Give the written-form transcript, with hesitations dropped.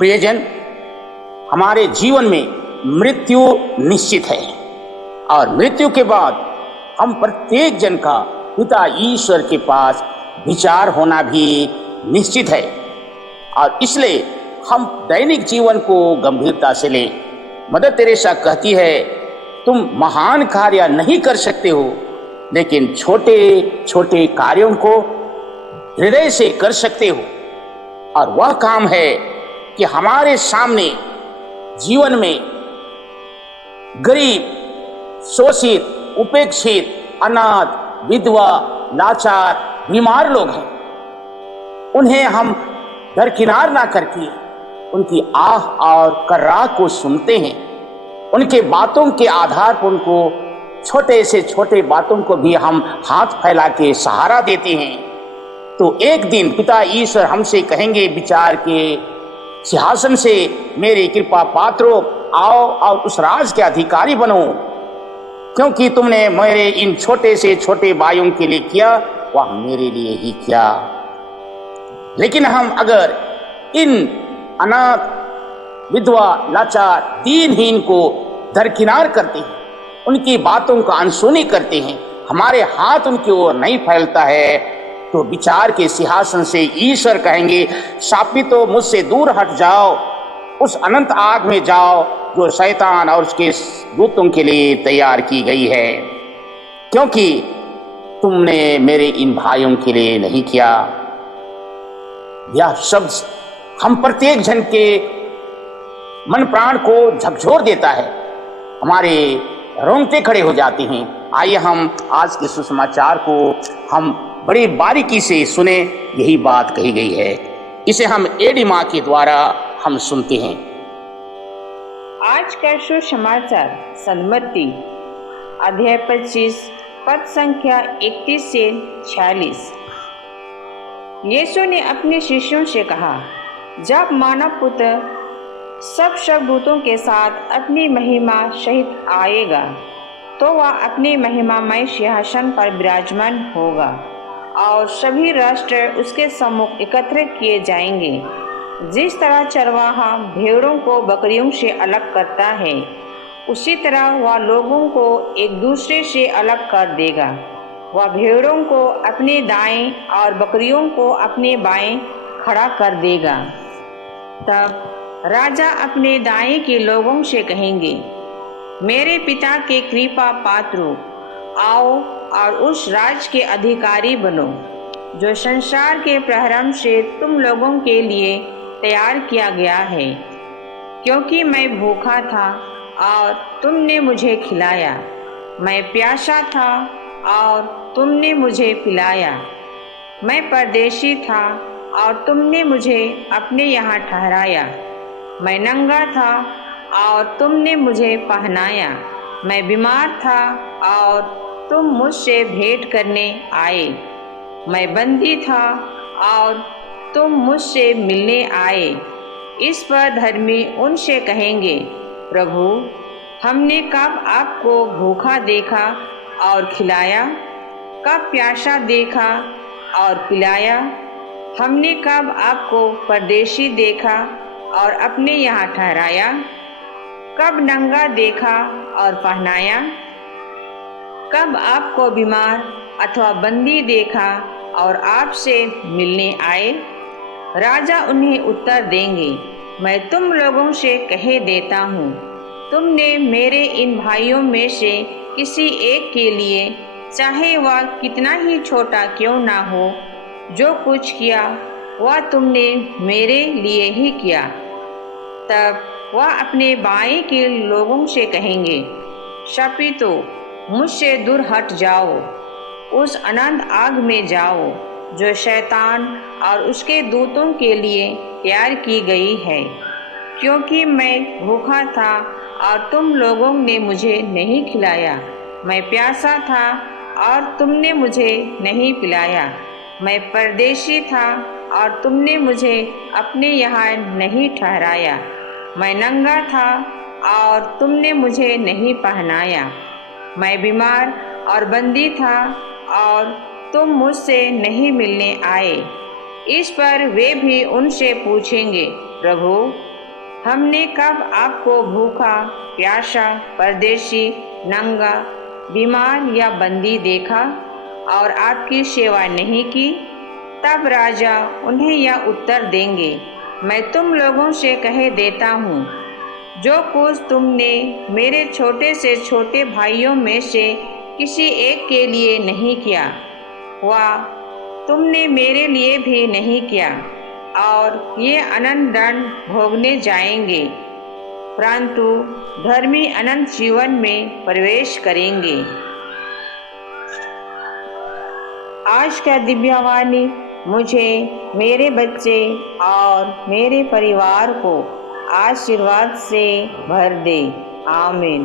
प्रियजन, हमारे जीवन में मृत्यु निश्चित है और मृत्यु के बाद हम प्रत्येक जन का पिता ईश्वर के पास विचार होना भी निश्चित है और इसलिए हम दैनिक जीवन को गंभीरता से लें। मदर तेरेसा कहती है, तुम महान कार्य नहीं कर सकते हो, लेकिन छोटे छोटे कार्यों को हृदय से कर सकते हो। और वह काम है कि हमारे सामने जीवन में गरीब, शोषित, उपेक्षित, अनाथ, विधवा, लाचार, बीमार लोग हैं, उन्हें हम दरकिनार ना करके उनकी आह और कर्राह को सुनते हैं। उनके बातों के आधार पर उनको छोटे से छोटे बातों को भी हम हाथ फैला के सहारा देते हैं। तो एक दिन पिता ईश्वर हमसे कहेंगे, विचार के सिंहासन से मेरी कृपा पात्रों, आओ और उस राज के अधिकारी बनो, क्योंकि तुमने मेरे इन छोटे से छोटे भाइयों के लिए किया, वह मेरे लिए ही किया। लेकिन हम अगर इन अनाथ, विधवा, लाचार, दीनहीन को दरकिनार करते हैं, उनकी बातों का अनसुनी करते हैं, हमारे हाथ उनकी ओर नहीं फैलता है, तो विचार के सिंहासन से ईश्वर कहेंगे, शापितो, मुझसे दूर हट जाओ, उस अनंत आग में जाओ जो शैतान और उसके दूतों के लिए तैयार की गई है, क्योंकि तुमने मेरे इन भाइयों के लिए नहीं किया। यह शब्द हम प्रत्येक जन के मन प्राण को झकझोर देता है, हमारे रोंगटे खड़े हो जाते हैं। आइए हम आज के सुसमाचार को हम बड़ी बारीकी से सुने। यही बात कही गई है, इसे हम एडी माँ के द्वारा हम सुनते हैं। आज का सुसमाचार सन्मति अध्याय 25 पद संख्या 31 से 46। यीशु ने अपने शिष्यों से कहा, जब मानव पुत्र सब स्वर्गदूतों के साथ अपनी महिमा सहित आएगा, तो वह अपनी महिमामय सिंहासन पर विराजमान होगा और सभी राष्ट्र उसके सम्मुख एकत्र किए जाएंगे। जिस तरह चरवाहा भेड़ों को बकरियों से अलग करता है, उसी तरह वह लोगों को एक दूसरे से अलग कर देगा। वह भेड़ों को अपने दाएं और बकरियों को अपने बाएं खड़ा कर देगा। तब राजा अपने दाएं के लोगों से कहेंगे, मेरे पिता के कृपा पात्रों, आओ और उस राज के अधिकारी बनो जो संसार के प्रारंभ से तुम लोगों के लिए तैयार किया गया है। क्योंकि मैं भूखा था और तुमने मुझे खिलाया, मैं प्यासा था और तुमने मुझे पिलाया, मैं परदेशी था और तुमने मुझे अपने यहाँ ठहराया, मैं नंगा था और तुमने मुझे पहनाया, मैं बीमार था और तुम मुझसे भेंट करने आए, मैं बंदी था और तुम मुझसे मिलने आए। इस पर धर्मी उनसे कहेंगे, प्रभु, हमने कब आपको भूखा देखा और खिलाया, कब प्यासा देखा और पिलाया? हमने कब आपको परदेशी देखा और अपने यहाँ ठहराया? कब नंगा देखा और पहनाया? कब आपको बीमार अथवा बंदी देखा और आपसे मिलने आए? राजा उन्हें उत्तर देंगे, मैं तुम लोगों से कह देता हूँ, तुमने मेरे इन भाइयों में से किसी एक के लिए, चाहे वह कितना ही छोटा क्यों ना हो, जो कुछ किया वह तुमने मेरे लिए ही किया। तब वह अपने बाएं के लोगों से कहेंगे, शापितो, मुझसे दूर हट जाओ, उस अनंत आग में जाओ जो शैतान और उसके दूतों के लिए तैयार की गई है। क्योंकि मैं भूखा था और तुम लोगों ने मुझे नहीं खिलाया, मैं प्यासा था और तुमने मुझे नहीं पिलाया, मैं परदेशी था और तुमने मुझे अपने यहाँ नहीं ठहराया, मैं नंगा था और तुमने मुझे नहीं पहनाया, मैं बीमार और बंदी था और तुम मुझसे नहीं मिलने आए। इस पर वे भी उनसे पूछेंगे, प्रभु, हमने कब आपको भूखा, प्यासा, परदेशी, नंगा, बीमार या बंदी देखा और आपकी सेवा नहीं की? तब राजा उन्हें यह उत्तर देंगे, मैं तुम लोगों से कह देता हूँ, जो कुछ तुमने मेरे छोटे से छोटे भाइयों में से किसी एक के लिए नहीं किया, वह तुमने मेरे लिए भी नहीं किया। और ये अनंत दंड भोगने जाएंगे, परंतु धर्मी अनंत जीवन में प्रवेश करेंगे। आज का दिव्यवाणी मुझे, मेरे बच्चे और मेरे परिवार को आशीर्वाद से भर दे। आमीन।